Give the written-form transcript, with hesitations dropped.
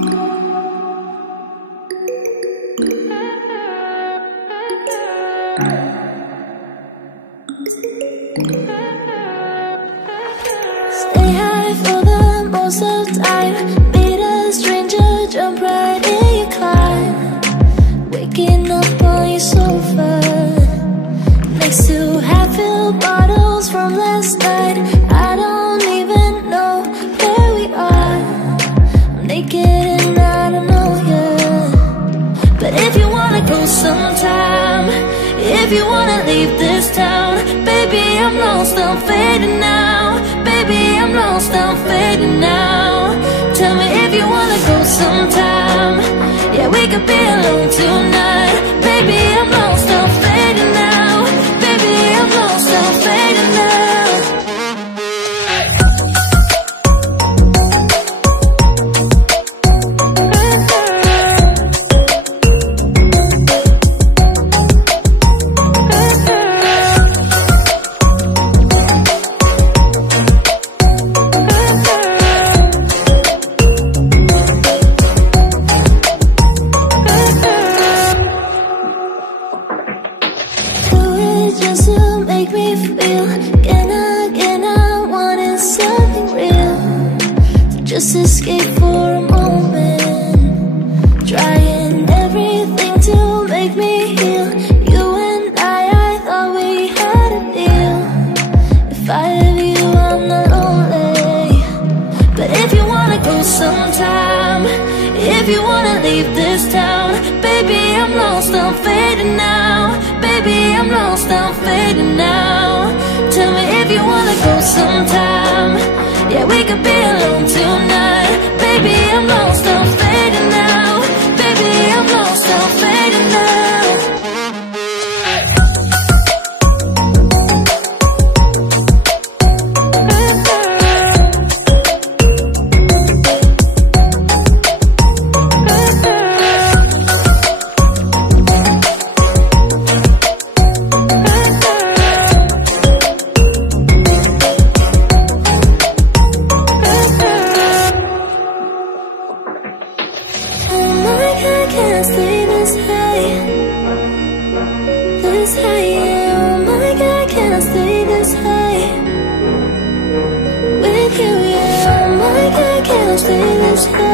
Stay high for the most of the time. Meet a stranger, jump right in your climb. Waking up on your sofa next to half-filled bottles from last night. I don't even know where we are. I'm naked and I don't know you. But if you wanna go sometime, if you wanna leave this town, baby, I'm lost, I'm fading now. Baby, I'm lost, I'm fading now. Tell me if you wanna go sometime. Yeah, we could be alone tonight. Baby, I'm lost, I'm fading now. Baby, I'm lost, I'm fading now. Just to make me feel again, I wanted something real. Just escape for a moment, trying everything to make me heal. You and I thought we had a deal. If I have you, I'm not lonely. But if you wanna go sometime, if you wanna leave this town, baby, I'm lost, I'm fading now. Baby, I'm lost, I'm fading now. Tell me if you wanna go sometime. Yeah, we could be alone tonight. Baby, I'm lost, I'm fading now. Baby, I'm lost, I'm fading now. Can't stay this high, yeah. Oh my God, can I stay this high with you, yeah. Oh my God, can I stay this high?